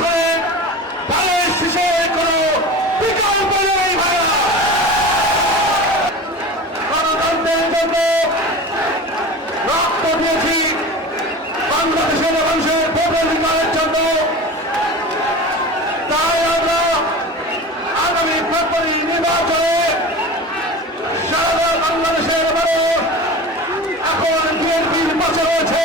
হয়ে তাদের বিষয়ে কোনো বিকল্প নেই ভাইয়া গণতন্ত্রের জন্য রক্ত দিয়েছি বাংলাদেশের মানুষের ভোটাধিকারের জন্য। তাই আমরা আগামী ফেব্রুয়ারি নির্বাচনে সারা বাংলাদেশের মানুষ এখন বিএনপির পাশে রয়েছে।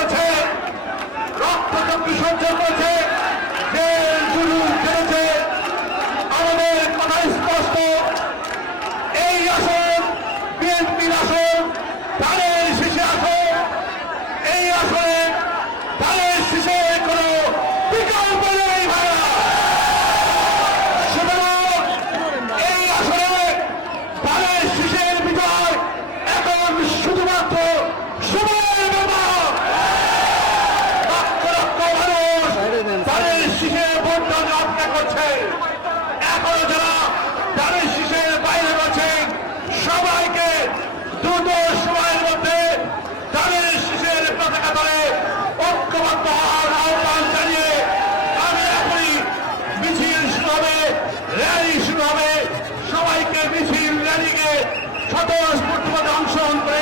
সাথে অস্ফূর্তভাবে অংশগ্রহণ করে